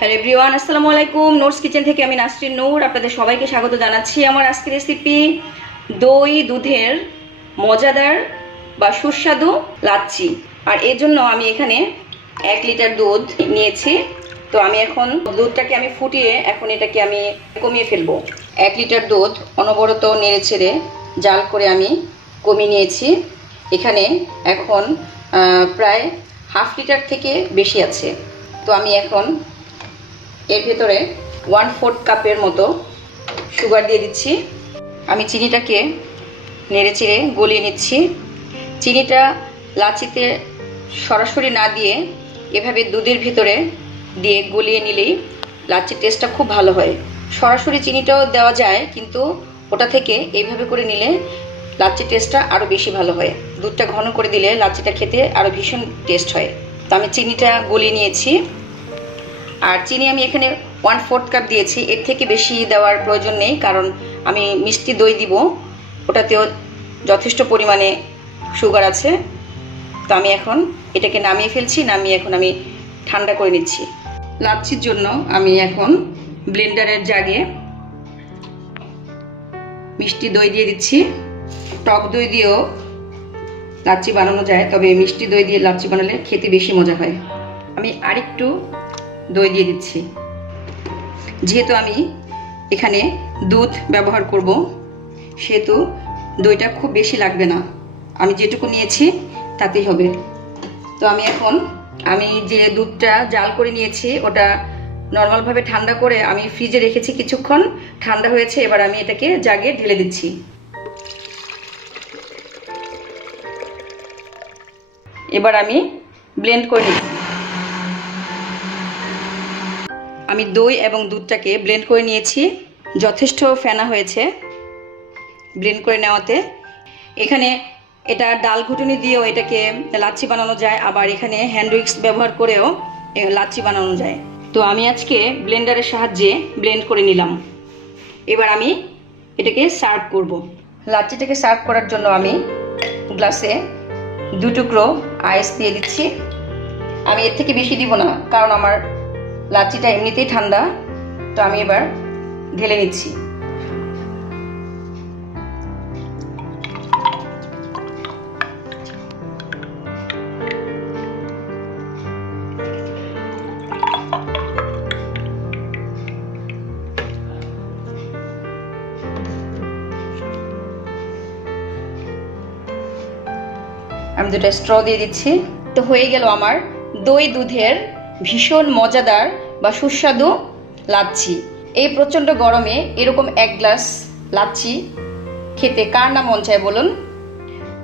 Hello everyone আসসালামু আলাইকুম। Notes kitchen থেকে আমি নাসরিন নূর। আপনাদের সবাইকে স্বাগত জানাচ্ছি আমার আজকের রেসিপি দই, দুধের মজাদার বা সুস্বাদু লাচ্ছি। আর এর জন্য আমি এখানে এক লিটার দুধ নিয়েছি। তো আমি এখন দুধটাকে আমি ফুটিয়ে এখন এটাকে আমি কমিয়ে ফেলব। এক লিটার দুধ অনবরত নেড়ে ছেড়ে জাল করে আমি কমিয়ে নিয়েছি। এখানে এখন প্রায় হাফ লিটার থেকে বেশি আছে। তো আমি এখন এর ভেতরে ওয়ান ফোর্থ কাপের মতো সুগার দিয়ে দিচ্ছি। আমি চিনিটাকে নেড়ে চেড়ে গলিয়ে নিচ্ছি। চিনিটা লাচিতে সরাসরি না দিয়ে এভাবে দুধের ভিতরে দিয়ে গলিয়ে নিলেই লাচির টেস্টটা খুব ভালো হয়। সরাসরি চিনিটাও দেওয়া যায়, কিন্তু ওটা থেকে এইভাবে করে নিলে লাচ্ছির টেস্টটা আরও বেশি ভালো হয়। দুধটা ঘন করে দিলে লাচ্ছিটা খেতে আরও ভীষণ টেস্ট হয়। তো আমি চিনিটা গলিয়ে নিয়েছি। আর চিনি আমি এখানে ওয়ান ফোর্থ কাপ দিয়েছি। এর থেকে বেশি দেওয়ার প্রয়োজন নেই, কারণ আমি মিষ্টি দই দিব। ওটাতেও যথেষ্ট পরিমাণে সুগার আছে। তো আমি এখন এটাকে নামিয়ে ফেলছি, নামিয়ে এখন আমি ঠান্ডা করে নিচ্ছি। লাচ্ছির জন্য আমি এখন ব্লেন্ডারের জাগে মিষ্টি দই দিয়ে দিচ্ছি। টক দই দিয়েও লাচ্ছি বানানো যায়, তবে মিষ্টি দই দিয়ে লাচ্ছি বানালে খেতে বেশি মজা হয়। আমি আরেকটু দই দিয়ে দিচ্ছি। যেহেতু আমি এখানে দুধ ব্যবহার করব, সেহেতু দইটা খুব বেশি লাগবে না। আমি যেটুকু নিয়েছি, তাতেই হবে। তো আমি এখন, আমি যে দুধটা জাল করে নিয়েছি, ওটা নর্মালভাবে ঠান্ডা করে আমি ফ্রিজে রেখেছি কিছুক্ষণ, ঠান্ডা হয়েছে, এবার আমি এটাকে জাগে ঢেলে দিচ্ছি। এবার আমি ব্লেন্ড করে নিচ্ছি। আমি দই এবং দুধটাকে ব্লেন্ড করে নিয়েছি। যথেষ্ট ফেনা হয়েছে ব্লেন্ড করে নেওয়াতে। এখানে এটা ডাল ঘুটুনি দিয়েও এটাকে লাচ্ছি বানানো যায়, আবার এখানে হ্যান্ড উইক্স ব্যবহার করেও লাচ্ছি বানানো যায়। তো আমি আজকে ব্লেন্ডারের সাহায্যে ব্লেন্ড করে নিলাম। এবার আমি এটাকে সার্ভ করব। লাচ্ছিটাকে সার্ভ করার জন্য আমি গ্লাসে দু টুকরো আইস দিয়ে দিচ্ছি। আমি এর থেকে বেশি দিব না, কারণ আমার লাচ্ছিটা এমনিতেই ঠান্ডা, তো আমি এবার ঢেলে নিচ্ছি। আমি দুটা স্ট্র দিয়ে দিচ্ছি। তো হয়ে গেল আমার দই দুধের ভীষণ মজাদার বা সুস্বাদু লাচ্ছি। এই প্রচণ্ড গরমে এরকম এক গ্লাস লাচ্ছি খেতে কার না মন চায় বলুন?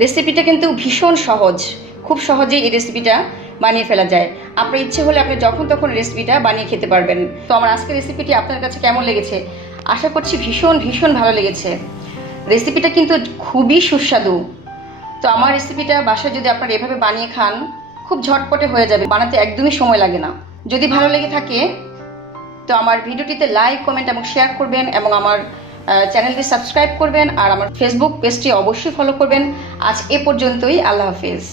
রেসিপিটা কিন্তু ভীষণ সহজ। খুব সহজেই এই রেসিপিটা বানিয়ে ফেলা যায়। আপনার ইচ্ছে হলে আপনি যখন তখন রেসিপিটা বানিয়ে খেতে পারবেন। তো আমার আজকের রেসিপিটি আপনার কাছে কেমন লেগেছে? আশা করছি ভীষণ ভীষণ ভালো লেগেছে। রেসিপিটা কিন্তু খুবই সুস্বাদু। তো আমার রেসিপিটা বাসায় যদি আপনারা এভাবে বানিয়ে খান খুব ঝটপটে হয়ে যাবে, বানাতে একদমই সময় লাগে না। যদি ভালো লেগে থাকে, তো আমার ভিডিওটিতে লাইক কমেন্ট এবং শেয়ার করবেন এবং আমার চ্যানেলটি সাবস্ক্রাইব করবেন আর আমার ফেসবুক পেজটি অবশ্যই ফলো করবেন। আজ এ পর্যন্তই, আল্লাহ হাফেজ।